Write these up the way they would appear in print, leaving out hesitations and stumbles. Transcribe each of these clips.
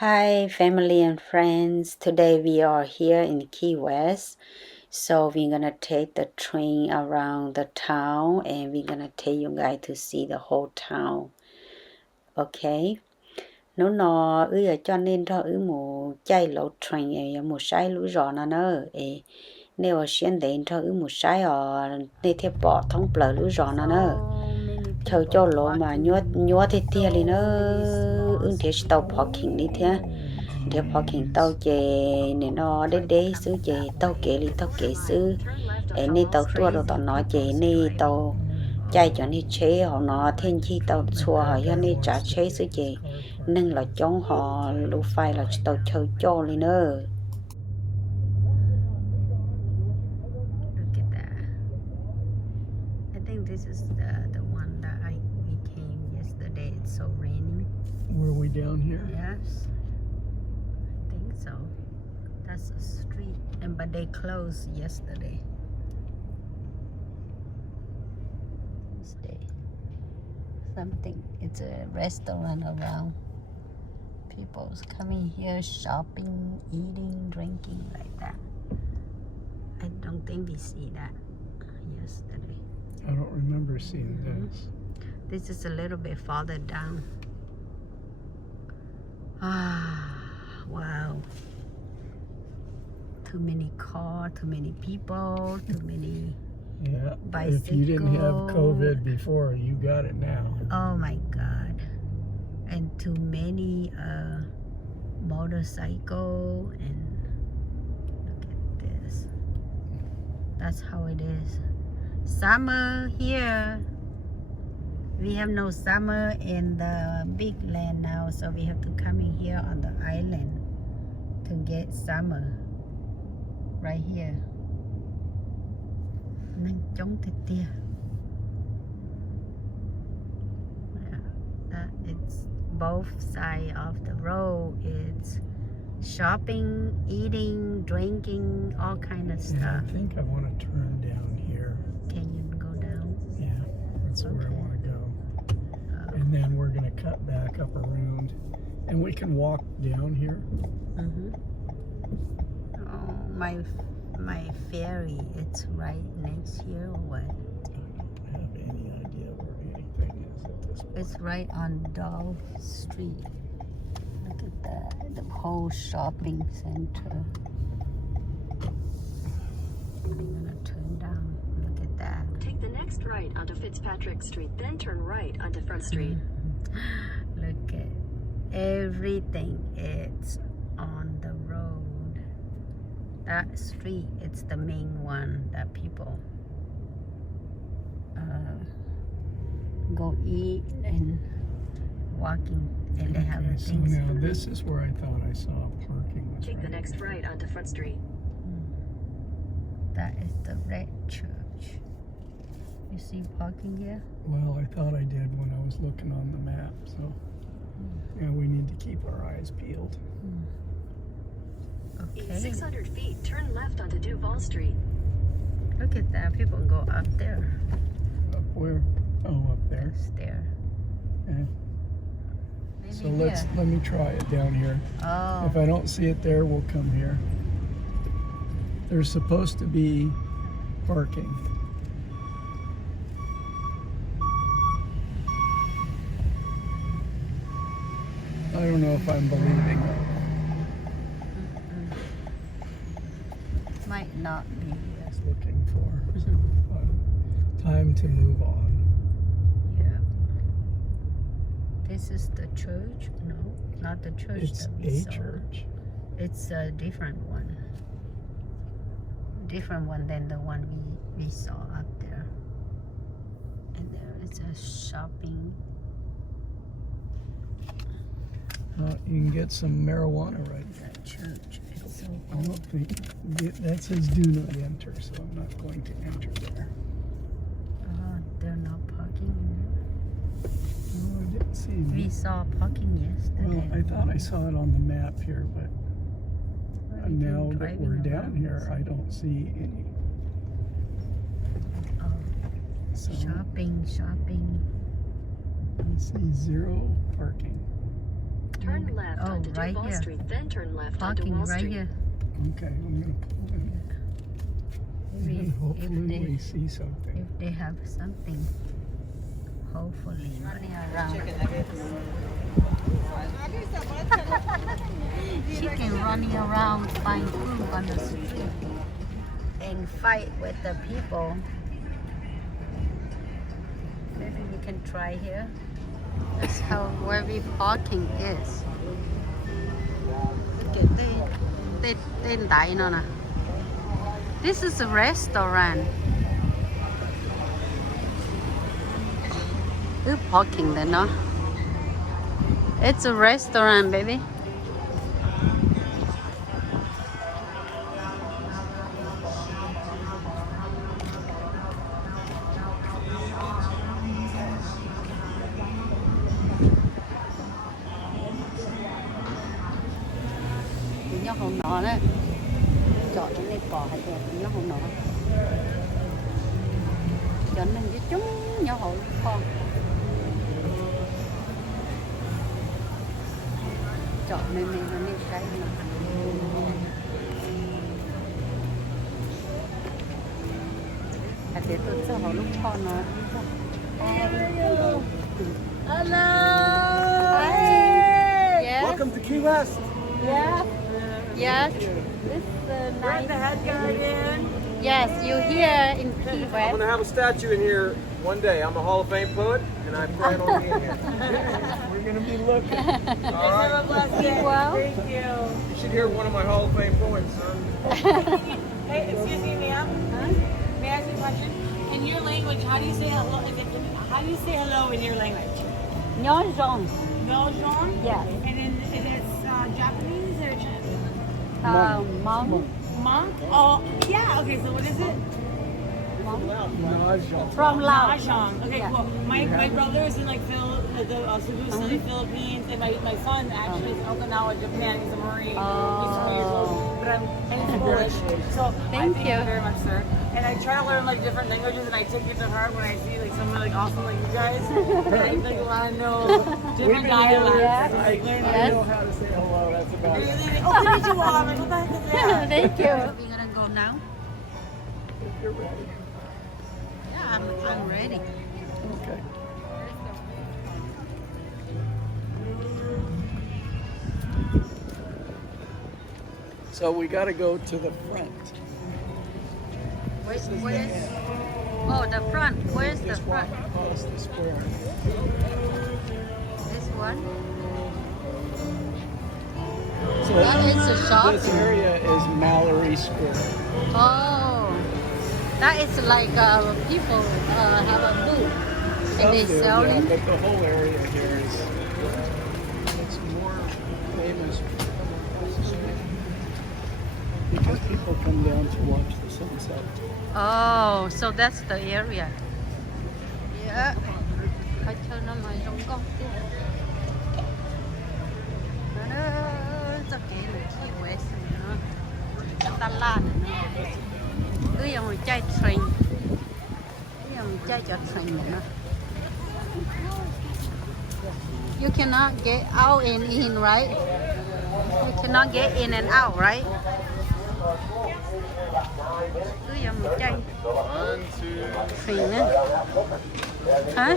Hi, family and friends. Today we are here in Key West. So we're gonna take the train around the town and we're gonna take you guys to see the whole town. Okay? Nó nó ở cho nên đó một chạy lộ train một sai lũ rõ nó nếu ở xuyên đến đó một sai để theo bỏ thông bờ lũ rõ nó chờ cho lỗ mà nhua thì tia đi nó thì tàu parking đi thế để parking tàu chè nên nó để xứ chè tàu kể xứ nên tàu tua rồi tàu nó chè nên tàu chạy cho nên chế họ nó thiên chi tàu xua họ cho nên trả chế xứ chè nên là chống họ lũ phai là tàu chờ cho lên nữa. Look at that. I think this is the one that we came yesterday. It's so rainy. Were we down here? Yes, I think so. That's a street, but they closed yesterday. Something. It's a restaurant around. People's coming here, shopping, eating, drinking like that. I don't think we see that yesterday. I don't remember seeing this. This is a little bit farther down. Wow. Too many cars, too many people, too many bicycles. If you didn't have COVID before, you got it now. Oh my God. And too many motorcycle, and look at this. That's how it is. Summer here. We have no summer in the big land now, so we have to come in here on the island to get summer. Right here. It's both sides of the road. It's shopping, eating, drinking, all kind of stuff. I think I want to turn down here. Can you go down? Yeah, that's where I want to go. And then we're going to cut back up around. And we can walk down here. Oh, my ferry, it's right next here or what? I don't have any idea where anything is at this point. It's right on Dove Street. Look at that, the whole shopping center. I'm gonna turn down. Look at that. Take the next right onto Fitzpatrick Street, then turn right onto Front Street. Look at everything. It's on the road. That street, it's the main one that people go eat and walking, and they have So things. now this is where I thought I saw parking. Take the next right onto Front Street. That is the red church. You see parking here? Well, I thought I did when I was looking on the map, so yeah, we need to keep our eyes peeled. Okay. In 600 feet, turn left onto Duval Street. Look at that. People go up there. Up where? Oh, up there. That's there. Yeah. Maybe So let me try it down here. Oh. If I don't see it there, we'll come here. There's supposed to be parking. I don't know if I'm believing it. Might not be. It's looking for. So, time to move on. Yeah. This is the church? No, not the church. It's that we a saw. church. It's a different one. Different one than the one we saw up there. And there is a shopping. You can get some marijuana right there. That church. It's so I don't think that says do not enter, so I'm not going to enter there. They're not parking in No, I didn't see it. We saw parking yesterday. Well, I thought I saw it on the map here, but now that we're down here, I don't see any. So Shopping. I see zero parking. Turn left Oh, onto right Tour Bus here. Street, then turn left onto Parking Wall right Street. here. Okay, I'm gonna pull in. Maybe And hopefully if we see something. if they have something, hopefully running around. Chicken running around find food on the street and fight with the people. Maybe we can try here. That's how where we parking is. Look at they This is a restaurant. Cứ parking there, no? It's a restaurant, baby. Nhớ hôm nọ đó, chọn cái này bò hay đẹp, nhớ hôm nọ. Chọn mình với chúng nhớ hội con. Chọn này cái mà. À thế tôi sẽ hỏi lúc con nó. Hello. Hi. Yes. Welcome to Key West. Yeah. Yes. This nice. We're at the head garden. Yes, you here in Key I'm West. going to have a statue in here one day. I'm a Hall of Fame poet, and I plan on being here. We're gonna be looking. All right. Well, You should hear one of my Hall of Fame poems, son. Hey, excuse me, ma'am. May I ask you a question? In your language, how do you say hello? How do you say hello in your language? nhớ rong. No, Jean? Yeah. And then it's Japanese or Mom. monk? Oh, yeah. Okay, so what is it? From Laos. Mahjong. Okay, Yeah. cool. My brother is in like Cebu City, Philippines, and my son actually is in Okinawa, Japan. He's a Marine. He's 20 years old. But I'm Polish. So Thank thank you. you very much, sir. And I try to learn like different languages, and I take it to heart when I see like someone like awesome like you guys. And I like want to know different dialects. I Yes. know how to say hello. That's about it. Oh, konnichiwa. What the heck is that? Thank you. We're gonna go now. If you're ready. Yeah, I'm ready. Okay. So we got to go to the front. Where's oh, the front. Where's the Just walk front? across the square. This one. So That is a shop. this area is Mallory Square. Oh, that is like people have a booth and they Some do, sell yeah, it. but the whole area here is it's more famous because people come down to watch the sunset. Oh, so that's the area. Yeah. Phải cho nó mà giống con kia. Nó rất kỹ là Key West nữa. Catala nữa. Cứ dòng người chạy train. Cứ dòng chạy cho train nữa. You cannot get out and in, right? You cannot get in and out, right? Cứ dòng người chạy. Train nữa. Huh?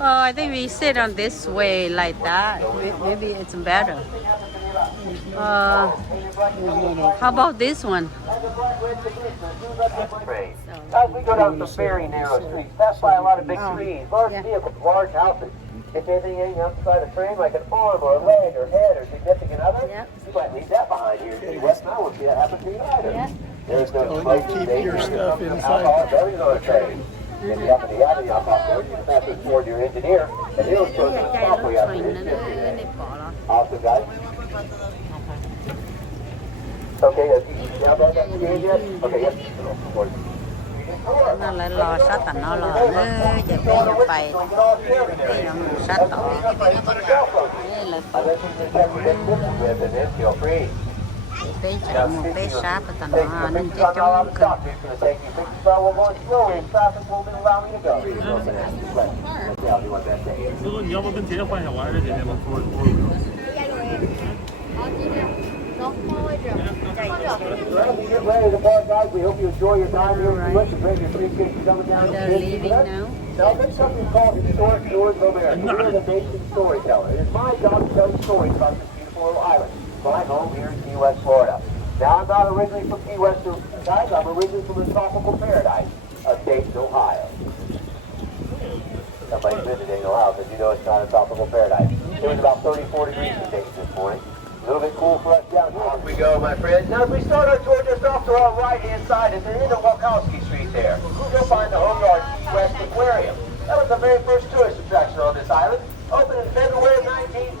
Oh, I think we sit on this way like that. Maybe it's better. How about this one? As we go down some very narrow streets, pass by a lot of big trees, large vehicles, large houses. If anything hanging outside the frame, like an arm or a leg or head or significant other, Yep. you might leave that behind here. In West, and I wouldn't see that happen to you either. Yeah. There's no Telling you, smoking, keep danger, your stuff from inside. alcohol, everything's on a train. If you happen to have the alcohol, you can pass it toward your engineer, and he'll Bây show giờ you chạy softly lúc after train his nó business. đẹp bỏ lắm. Awesome, guys. Okay, now back up to the yet? Okay, yep. Nó lại lo sát tận nó lo nữa giờ bây giờ phải bây giờ mình sát tỏ đây là phải Unless you detect this with, and then feel free. Bây Now, giờ một speaking bé of sáp và tao taking nó your nên pictures, chết I'm not allowed trong to stop you. It's going to take you pictures, but we're going slowly and traffic will allow me to go. Yeah, I'll do my best to answer. 如果你要不跟姐姐换一下，我还是姐姐吗？我 So as we get ready to depart, guys, we hope you enjoy your time here in Key West. We greatly appreciate you coming down They're and visiting leaving us. now. Now, there's something called Historic Tours of America. We're the nation storyteller. It is my job to tell you stories about this beautiful little island, my home here in Key West, Florida. Now, I'm not originally from Key West, guys. I'm originally from the tropical paradise of Dayton, Ohio. Somebody's visiting Ohio because you know it's not a tropical paradise. It was about 34 degrees in Dayton this morning. A little bit cool for us down here. Off we go, my friends. Now, as we start our tour just off to our right-hand side, at the end of Walkowski Street there, you'll find the home yard Key West Aquarium. That was the very first tourist attraction on this island, opened in February of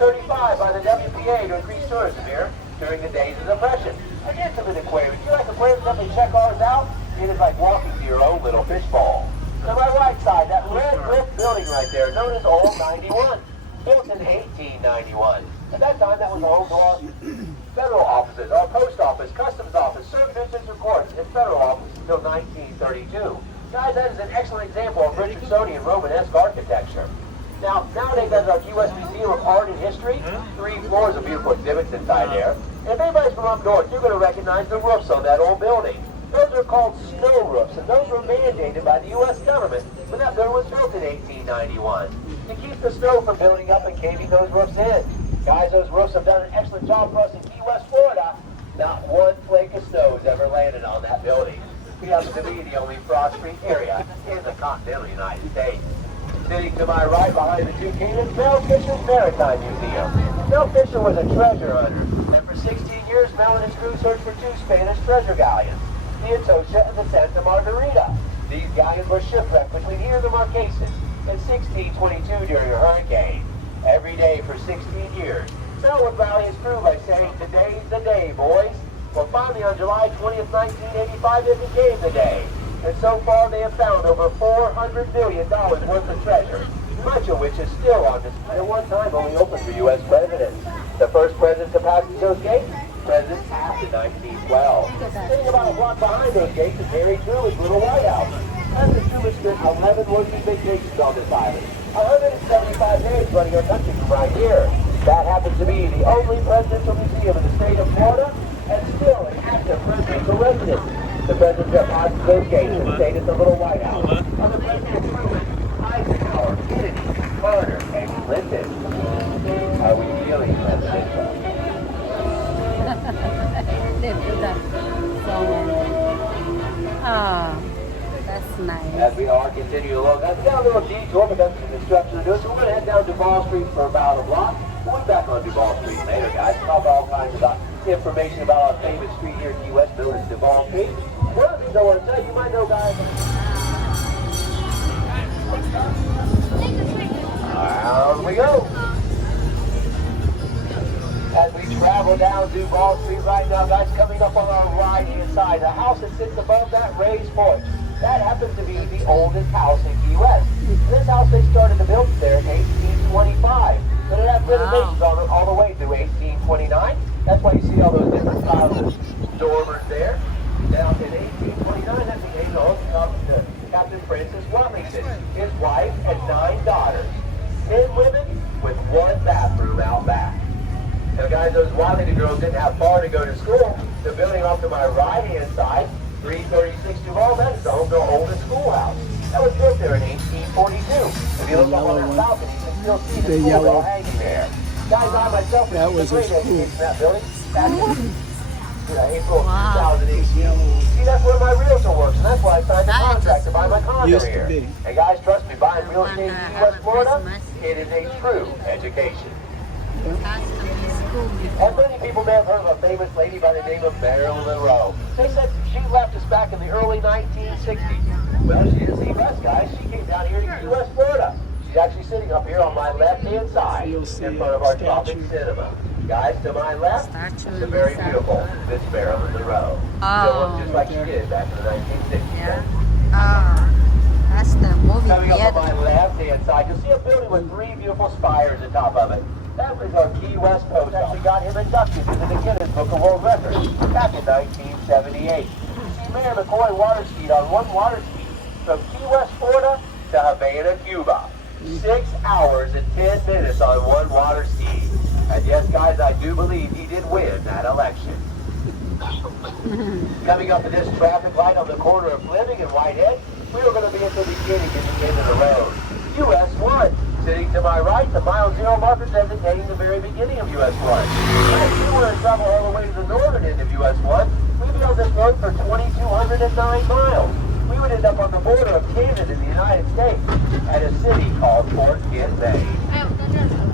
1935 by the WPA to increase tourism here during the days of depression. An intimate aquarium. If you like aquariums, definitely check ours out. It is like walking to your own little fishbowl. To my right side, that red brick building right there, known as Old 91, built in 1891. At that time, that was home to our federal offices, our post office, customs office, services and courts, and federal office until 1932. Guys, that is an excellent example of Richardsonian Romanesque architecture. Now, nowadays, that's our Key West Museum of Art and History. 3 floors of beautiful exhibits inside there. And if anybody's from up north, you're going to recognize the roofs on that old building. Those are called snow roofs, and those were mandated by the U.S. government when that building was built in 1891 to keep the snow from building up and caving those roofs in. Guys, those roofs have done an excellent job for us in Key West, Florida. Not one flake of snow has ever landed on that building. We happen to be the only frost-free area in the continental United States. Sitting to my right behind the two kingdoms, Mel Fisher's Maritime Museum. Mel Fisher was a treasure hunter, and for 16 years, Mel and his crew searched for 2 Spanish treasure galleons, the Atocha and the Santa Margarita. These galleons were shipwrecked between here and the Marquesas in 1622 during a hurricane. Every day for 16 years, Mel would rally his crew by saying, "Today's the day, boys." Well, finally, on July 20th, 1985, it became the day. And so far, they have found over $400 million worth of treasure, much of which is still on display. At one time, only open for U.S. presidents. The first president to pass those gates, President Taft in 1912. Sitting about a block behind those gates is Harry Truman's little White House. President Truman spent 11 working vacations on this island. 175 days running our country from right here. That happens to be the only presidential museum in the state of Florida and still an active presidential residence. The president that passed those gates and stayed at the little White House. Other President Truman, Eisenhower, Kennedy, Carter, and Clinton. Are we feeling presidential? That's nice. As we are continuing along, that's down a little detour because of the construction to do it. So we're going to head down Duval Street for about a block. We'll be back on Duval Street later, guys. Talk about all kinds of information about our famous street here in Key West, known as Duval Street. One of the things I want to tell you, you might know, guys. Down we go. As we travel down Duval Street right now, guys, coming up on our right-hand side, the house that sits above that raised porch, that happens to be the oldest house in Key West. This house, they started to build there in 1825, but it had renovations all the way through 1829. That's why you see all those different styles of dormers there. Now, in 1829, that became the home of Captain Francis Wellington, his wife, and 9 daughters. 10 women with 1 bathroom out back. Now, guys, those Wellington girls didn't have far to go to school. The building off to my right-hand side, 336 Duval, that is the home to the oldest schoolhouse. That was built there in 1842. If you look up on that balcony, you can still see the school bell hanging there. Guys, I myself That was great his education school. in that building back in April of 2018. See, that's where my realtor works, and that's why I signed the contract to buy my condo Used to here. be. And guys, trust me, buying real estate in Key West, Florida, it is a true education. And many people may have heard of a famous lady by the name of Marilyn Monroe. They said she left us back in the early 1960s. Well, she didn't leave us, guys. She came down here to Key West, Florida. She's actually sitting up here on my left-hand side in front of our Tropic Cinema. Guys, to my left, the very beautiful Miss Marilyn Monroe. Still looks just like she did back in the 1960s. Yeah. That's the movie Coming up on theater. my left-hand side, you'll see a building with 3 beautiful spires atop of it. That was our Key West Post. Actually got him inducted into the Guinness Book of World Records back in 1978. See Mayor McCoy water skied on one water ski from Key West, Florida to Havana, Cuba. 6 hours and 10 minutes on one water ski. And yes, guys, I do believe he did win that election. Coming up at this traffic light on the corner of Fleming and Whitehead, we are going to be at the beginning and the end of the road. US 1. Sitting to my right, the mile zero marker designating the very beginning of US 1. If we were to travel all the way to the northern end of US 1, we'd be on this road for 2,209 miles. We would end up on the border of Canada and the United States at a city called Fort Kent Bay.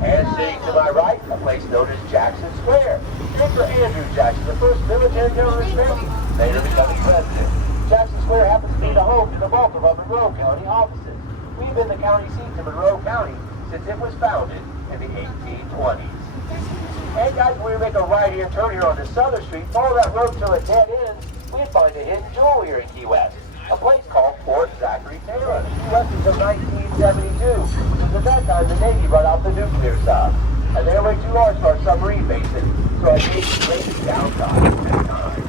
And sitting to my right, a place known as Jackson Square. Victor Andrew Jackson, the first military general in America, later becoming president. Jackson Square happens to be the home to the bulk of our Monroe County offices. We've been the county seat of Monroe County since it was founded in the 1820s. And guys, when we make a right-hand turn here on the Southern Street, follow that road till it dead ends, we'd find a hidden jewel here in Key West. A place called Fort Zachary Taylor. Key West is of 1972. At that time, the Navy brought out the nuclear sub. And they were too large for our submarine bases, so I gave the place downside at that time.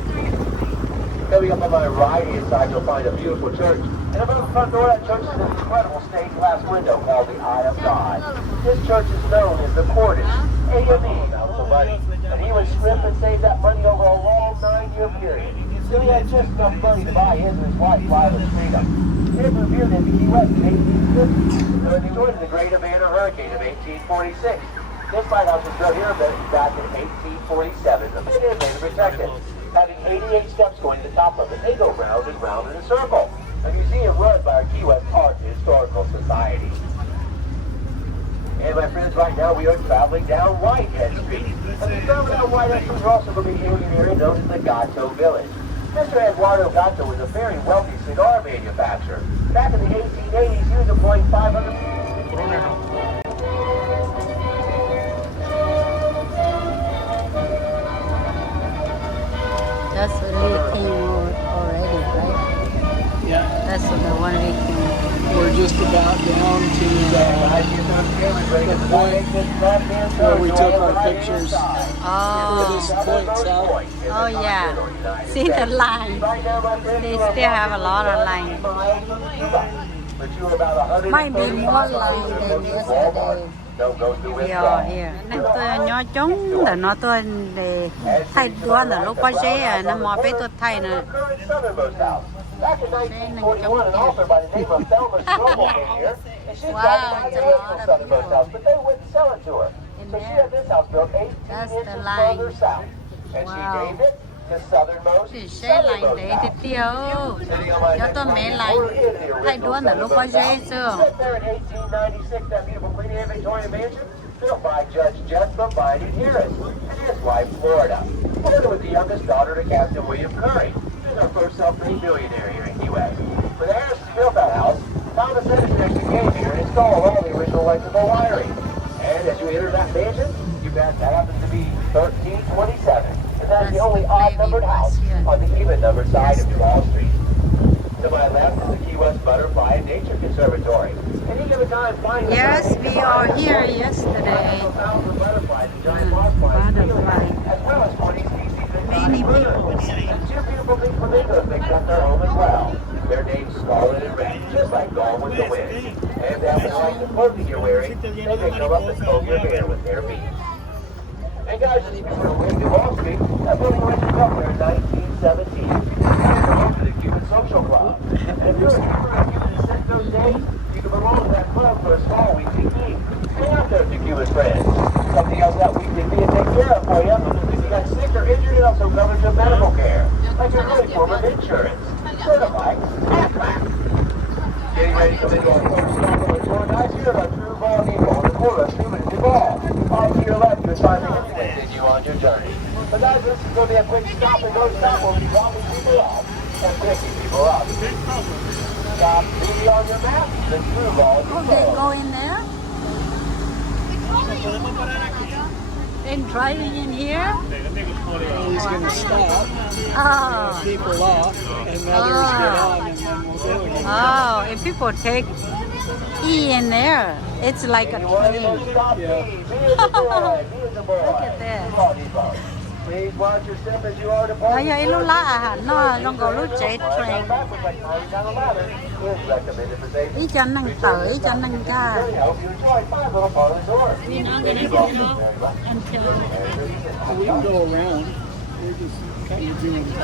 Coming up on my right-hand side, you'll find a beautiful church. And above the front door of that church is an incredible stained glass window called the Eye of God. This church is known as the Cornish AME, that was the money. And he would scrimp and save that money over a long 9-year period. So he had just enough money to buy his and his wife Lila's freedom. It moved here to Key West in 1850, so they joined the Great Havana Hurricane of 1846. This lighthouse was built here back in 1847, a bit inlaid and protected, having 88 steps going to the top of it. They go round and round in a circle. A museum run by our Key West Art and Historical Society. And my friends, right now we are traveling down Whitehead Street. As we travel down Whitehead Street, we're also going to be in an area known as the Gato Village. Mr. Eduardo Gato was a very wealthy cigar manufacturer. Back in the 1880s, he was employing 500 people. That's a leaking already, right? Yeah. That's the one leaking. We're just about down to the point where we took our pictures for this point south. Oh yeah. See the line. They still have a lot of line. Might be more line than yesterday. Yeah, yeah. Nên tôi nhỏ chúng là nó tôi để thay đua là lúc có chế nó mò bé tôi thay nè. Back in 1941, an author by the name of Thelma Strobel came here, and she tried to buy the original southernmost house, but they wouldn't sell it to her. So she had this house built 18 inches further south, and she named it the southernmost Thì sẽ lạnh để thì tiêu. Cho tôi mẹ lạnh. Thay đua là lúc có chế xưa. There in 1896, that beautiful Queen Anne Victorian mansion, built by Judge Jesper Biden Harris and his wife Florida. Florida was the youngest daughter to Captain William Curry. Our first self-made millionaire here in Key West. When the Harris built that house, Thomas Edison actually came here and installed all the original electrical wiring. And as you enter that mansion, that happens to be 1327. And that's the only odd-numbered house on the even-numbered side of Wall Street. To my left is the Key West Butterfly and Nature Conservatory. Any given time, yes, we are here yesterday. Butterfly. Butterfly. As well as 40 species. Many people. Two beautiful pink flamingos make up their home as well. Their names Scarlet and Red, just like Gone with the Wind. And they like the clothing you're wearing, they may come up and comb your hair with their beaks. And guys, if you were to wave to Wall Street, that building was built there in 1917. It belonged to the Cuban Social Club. And if you're a Cuban since those days, you can belong to that club for a small weekly fee. Hang out there with your Cuban friends. Something else that weekly fee will take care of for you. If you got sick or injured, it also covers your medical care. Like your early form of insurance. Certified Aflac. Getting ready to make our first stop on the tour. Guys, here at True Ball Depot on the corner of Truman and Duval. Off to your left, you'll find the influence you on your journey. But guys, this is going to be a quick stop and go stop. We'll be dropping people off and picking people up. Stop, see on your map, the True Ball Depot. Oh, they go in there? And driving in here? He's going to stop, Oh. people off, and others get on, and then we'll go again. Oh, and people take E in there. It's like a train. Stop, Yeah. be the boy, be the boy. Look at this. True Ball Depot. Please watch your step as you are departing. ហើយឥឡូវឡាអាហាណោរងក៏លុចចេ train Back with my time down the ladder is recommended for safety. អីចានឹងទៅអីចានឹងចា Really hope you enjoy my little part of the tour. You know, I'm gonna get it off until We can go around. We're just kind of doing it.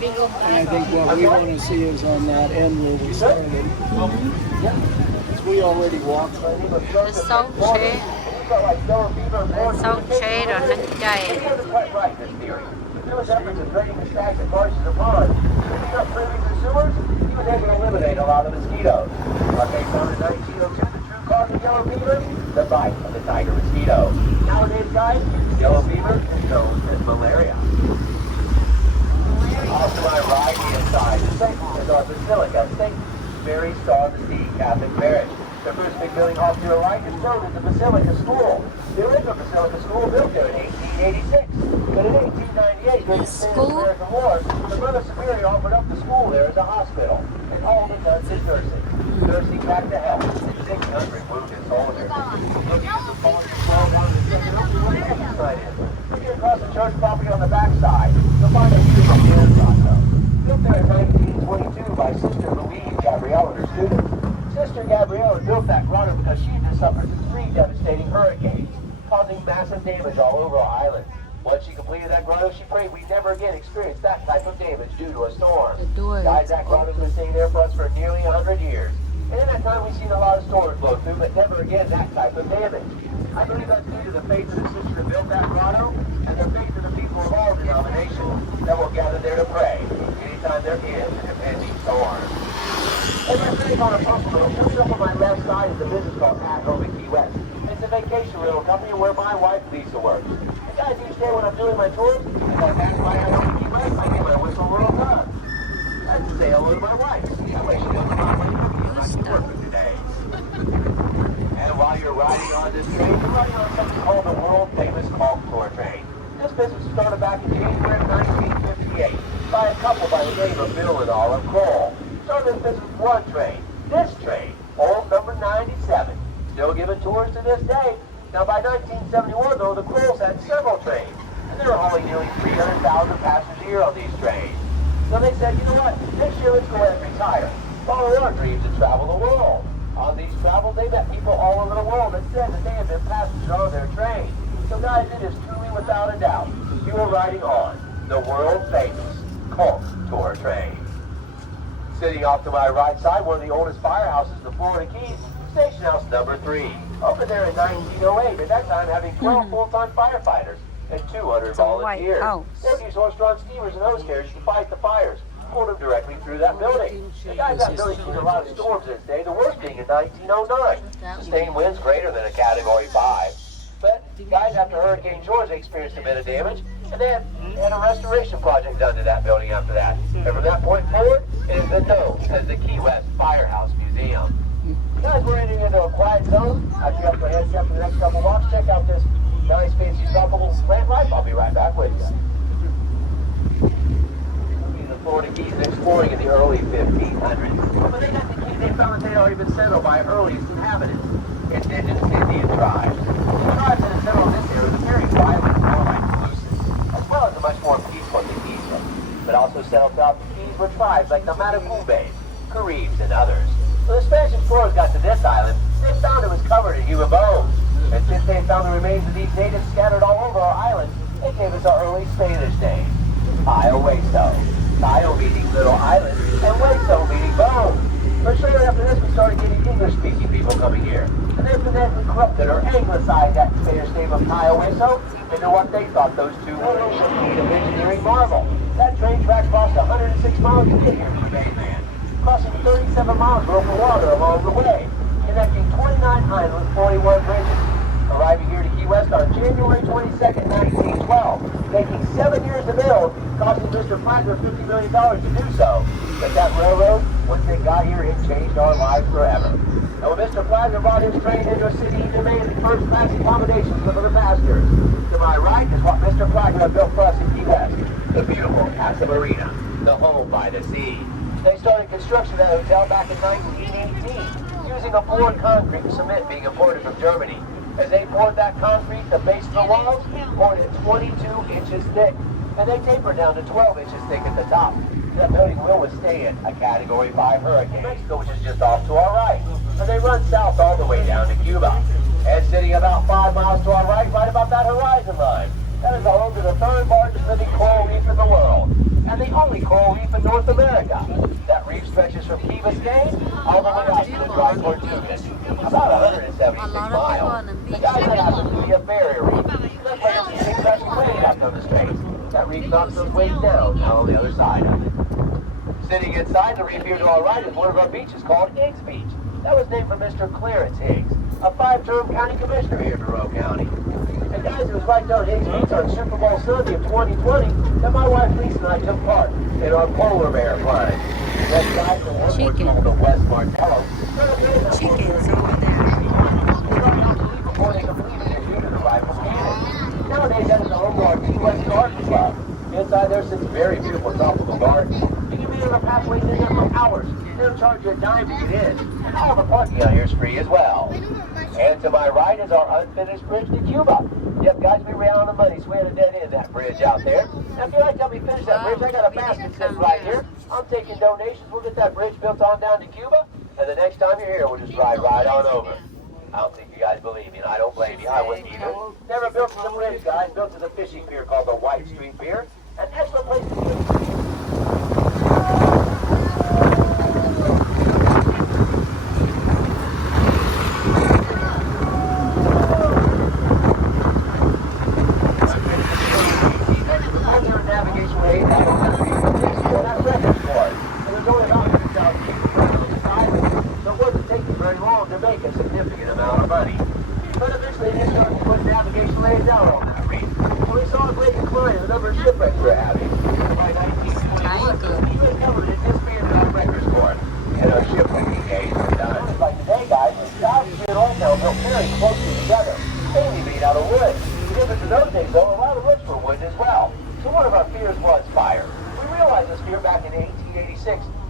And I think what we want to see is on that end where we started. Because we already walked. It's so cheap. It's so cheap rồi nâng chay. He wasn't quite right in this theory. Through his efforts of draining the stagnant marshes of ponds, cleaning up privy sewers, he was able to eliminate a lot of mosquitoes. They found in 1902 the true cause of yellow fever, the bite of the tiger mosquito. Nowadays, guys, yellow fever is known as malaria. Off to my right hand side is our Basilica St. Mary's Star of the Sea Catholic Parish. The first big building off to your right is known as the Basilica School. The original Basilica School built there in 1886. But in 1898, during the Spanish-American War, the Brother Superior offered up the school there as a hospital. They called it Nuns Nursing. Nursing back to health. 600 wounded soldiers. Looking at the fallen 1200 right in. If you're across the church property on the backside, you'll find a beautiful Grand Grotto. Built there in 1922 by Sister Louise Gabrielle and her students. Sister Gabrielle built that grotto because she had just suffered 3 devastating hurricanes, causing massive damage all over our island. Once she completed that grotto, she prayed we never again experience that type of damage due to a storm. Guys, that grotto's been staying there for us for nearly 100 years. And in that time, we've seen a lot of storms blow through, but never again that type of damage. I believe that's due to the faith of the sister that built that grotto and the faith of the people of all denominations that will gather there to pray anytime there is an impending storm. And I'm sitting on a personal note. Just up on my left side is a business called At Home in Key West. It's a vacation rental company where my wife Lisa works. And guys, each day when I'm doing my tours, if I pass by At Home in Key West, I get my whistle real time. I have to say hello to my wife. That way she doesn't mind when you work with today. And while you're riding on this train, you're riding on something called the world famous Conservatory Tour train. This business started back in January of 1958 by a couple by the name of Bill and Olive Kroll. Started this business with one train. This train, old number 97, still giving tours to this day. Now by 1971 though, the Krolls had several trains, and they were hauling nearly 300,000 passengers a year on these trains. So they said, you know what, next year let's go ahead and retire. Follow our dreams and travel the world. On these travels, they met people all over the world that said that they had been passengers on their train. So guys, it is truly without a doubt, you are riding on the world famous Conservatory train. Sitting off to my right side, one of the oldest firehouses in the Florida Keys, Station House number 3. Opened there in 1908, at that time having 12 full-time firefighters and 200 volunteers. They used horse-drawn steamers and hose carriages to fight the fires, pulled them directly through that building. The guys, that building seen a lot of storms this day, the worst being in 1909. Sustained winds greater than a Category 5. But guys, after Hurricane George, they experienced a bit of damage, and they had a restoration project done to that building after that. And from that point forward, it has been known as the Key West Firehouse Museum. Guys, we're entering into a quiet zone. After you have to head up for the next couple blocks, check out this nice, fancy, tropical plant life. I'll be right back with you. The Florida Keys exploring in the early 1500s. But they got the keys, they found that they'd already been settled by earliest inhabitants, indigenous Indian tribes. The tribes that had settled in this area were very violent, more like elusive, as well as a much more peaceful than Keys. But also settled throughout the Keys were tribes like the Matacoubes, Caribs, and others. When the Spanish explorers got to this island, they found it was covered in human bones. And since they found the remains of these natives scattered all over our island, they gave us our early Spanish name, Tayo Hueso. Tayo meaning little island, and Hueso meaning bone. But shortly after this, we started getting English-speaking people coming here. And they phonetically corrupted or anglicized that Spanish name of Tayo Hueso into what they thought those two words should mean of engineering marvel. That train track crossed 106 miles to get here to the mainland, crossing 37 miles of open water along the way, connecting 29 islands, 41 bridges. Arriving here to Key West on January 22nd, 1912, taking 7 years to build, costing Mr. Flagler $50 million to do so. But that railroad, once it got here, it changed our lives forever. And when Mr. Flagler brought his train into a city, he demanded first-class accommodations for the passengers. To my right is what Mr. Flagler built for us in Key West, the beautiful Casa Marina, the home by the sea. They started construction of that hotel back in 1918, using a poured concrete and cement being imported from Germany. As they poured that concrete, the base of the walls poured at 22 inches thick, and they tapered down to 12 inches thick at the top. That building will withstand a Category 5 hurricane. Mexico, which is just off to our right. And they run south all the way down to Cuba. And sitting about 5 miles to our right about that horizon line, that is home to the third largest living coral reef in the world, and the only coral reef in North America. That reef stretches from Key Biscayne all the way out to the dry Tortugas, about 176 miles. The guys that happens to be a barrier reef. That's why there's a big crashing wave out on the straits. That reef knocks those waves down on the other side of it. Sitting inside the reef here to our right is one of our beaches called Higgs Beach. That was named for Mr. Clarence Higgs, a 5-term county commissioner here in Monroe County. And guys, it was right down Higgs Beach on Super Bowl Sunday of 2020 that my wife Lisa and I took part in our polar bear plunge. That guy from Woodward called the West Martello. Chickens over there. Before they completed their unit arrival from nowadays, that is the home to our Key West Garden Club. Inside there sits a very beautiful tropical garden. You can be on the pathways in there for hours. They'll charge you a dime to get in. And all the parking out here is free as well. And to my right is our unfinished bridge to Cuba. Yep, guys, we ran out of money, so we had to dead end that bridge out there. Now, if you'd like to help me finish that bridge, I got a basket sitting right here. I'm taking donations. We'll get that bridge built on down to Cuba. And the next time you're here, we'll just ride right on over. I don't think you guys believe me, and I don't blame you. I wouldn't either. Never built to the bridge, guys. Built to the fishing pier called the White Street Pier. An excellent place to be.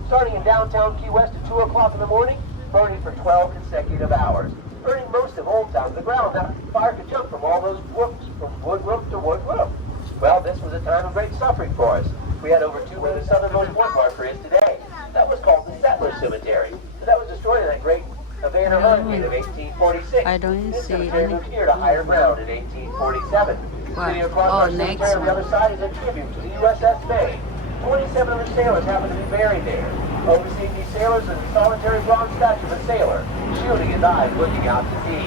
Starting in downtown Key West at 2 o'clock in the morning, burning for 12 consecutive hours, burning most of Old Town to the ground. That fire could jump from all those roofs, from wood roof to wood roof. Well, this was a time of great suffering for us. We had over 2 million southernmost wood markers today. That was called the Settler Cemetery. So that was the story of that great Havana hurricane of 1846. I don't this see cemetery any. moved here to higher ground in 1847. Sitting across our cemetery on the other side is a tribute to the USS Maine. 27 of the sailors happen to be buried there. Overseeing these sailors is a solitary bronze statue of a sailor, shielding his eyes, looking out to sea.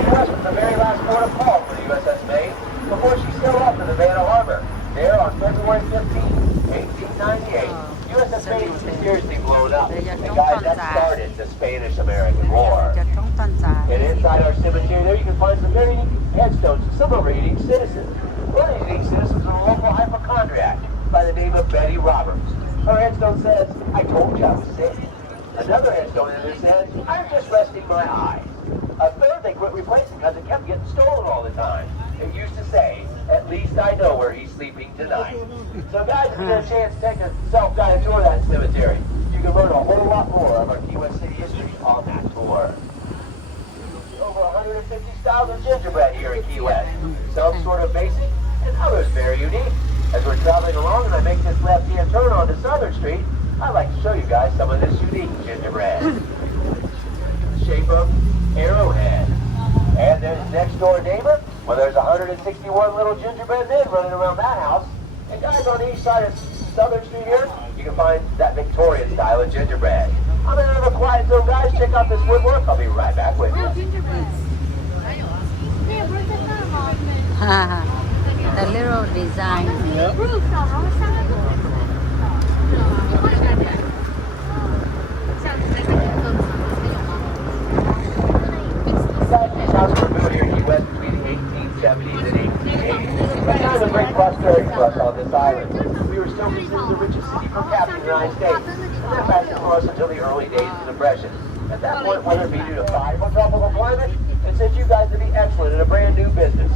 It was the very last port of call for the USS Maine before she sailed off to Havana Harbor. There on February 15, 1898, USS Maine was mysteriously blown up. And guys, that started the Spanish-American War. And inside our cemetery there, you can find some very unique headstones to some of our unique citizens. One of the unique citizens is a local hypochondriac by the name of Betty Roberts. Her headstone says, "I told you I was sick." Another headstone in there says, "I'm just resting my eyes." A third they quit replacing because it kept getting stolen all the time. It used to say, "At least I know where he's sleeping tonight." So guys, if you get a chance to take a self-guided tour of that cemetery, you can learn a whole lot more of our Key West City history on that tour. Over 150 styles of gingerbread here in Key West. Some sort of basic and others very unique. As we're traveling along and I make this left-hand turn onto Southern Street, I'd like to show you guys some of this unique gingerbread. The shape of Arrowhead. And there's his next door neighbor. Well, there's 161 little gingerbread men running around that house. And guys, on each side of Southern Street here, you can find that Victorian style of gingerbread. I'm in another quiet zone, guys. Check out this woodwork. I'll be right back with you. The little design. Yep. These houses were built here in Key West between the 1870s and 1880s. A time of great prosperity for us on this island. We were still considered the richest city per capita in the United States, and that lasted for us until the early days of the Depression. At that point, whether it be due to fire or tropical climate, it sent you guys to be excellent in a brand new business,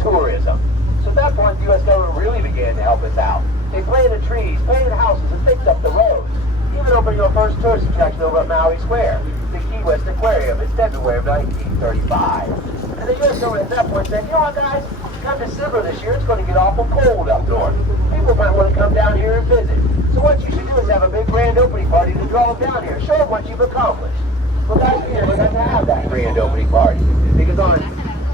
tourism. So at that point, the U.S. government really began to help us out. They planted trees, painted houses, and fixed up the roads. Even opened your first tourist attraction over at Maui Square, the Key West Aquarium, in February of 1935. And the U.S. government at that point said, you know what, guys? Come December this year, it's going to get awful cold up north. People might want to come down here and visit. So what you should do is have a big grand opening party to draw them down here. Show them what you've accomplished. Well, guys, we never got to have that grand opening party. Because on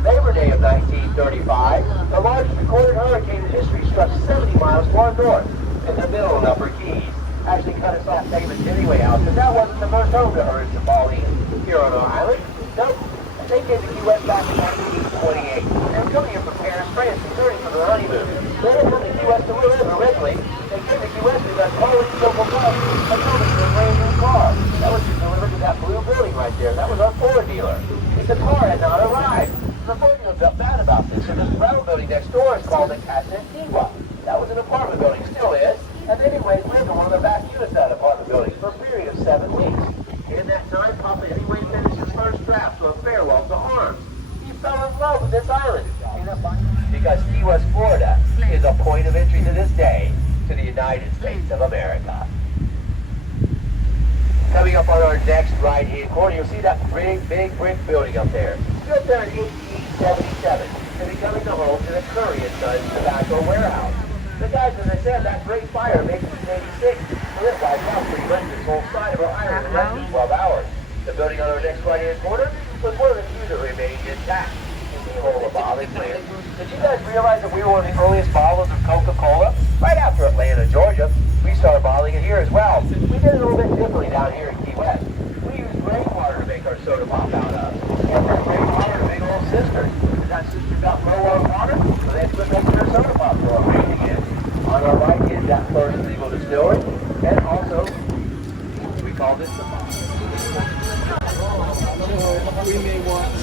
Labor Day of 1935, the largest recorded hurricane in history struck 70 miles far north in the middle of Upper Keys. Actually cut us off David's anyway out, but that wasn't the first home to hurricanes to fall in here on our island. Nope. They came to Key West back in 1928. They were coming here from Paris, France, returning from their honeymoon. They didn't come to Key West to live originally. They came to Key West because quality local bus had told us a brand new car. That was just delivered to that blue building right there. That was our Ford dealer. The car had not arrived. The Ford dealer felt bad about this, so this rental building next door is called the ncig. That was an apartment building, still is. And anyway, lived in one of the back units of that apartment building for a period of 7 weeks. In that time, Papa anyway finished his first draft to a farewell to arms. He fell in love with this island. Because Key West, Florida is a point of entry to this day to the United States of America. Coming up on our next right-hand corner, you'll see that big brick building up there. Built there in 1877 and becoming the home to the Curry & Sons Tobacco Warehouse. The guys, as I said, that great fire made it in 86. So this wiped out pretty much this whole side of our island in less than 12 hours. The building on our next right-hand corner was one of the few that remained intact. The whole of bottling plant. Did you guys realize that we were one of the earliest bottlers of Coca-Cola? Right after Atlanta, Georgia, we started bottling it here as well. We did it a little bit differently down here in Key West. We used rainwater to make our soda pop out of. And that rainwater is a big old cistern. That cistern got low on water, so they had to make their soda pop for our rain again. On our right is that first legal distillery, and also we call this the pop. We may want to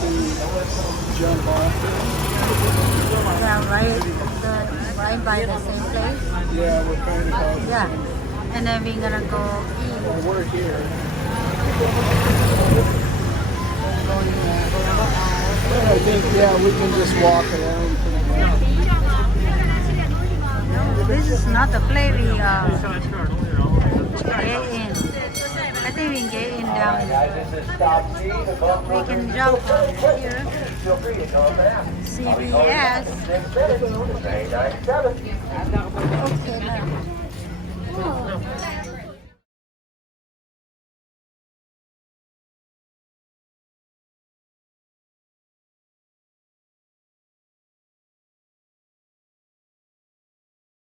jump off. Yeah, right by the same place. Yeah, we're kind of close. Yeah, and then we're gonna go eat. Well, we're here. I think, yeah, we can just walk around. This is not the place we get in. I think we can get in down. We can jump on here. CBS. Okay, now.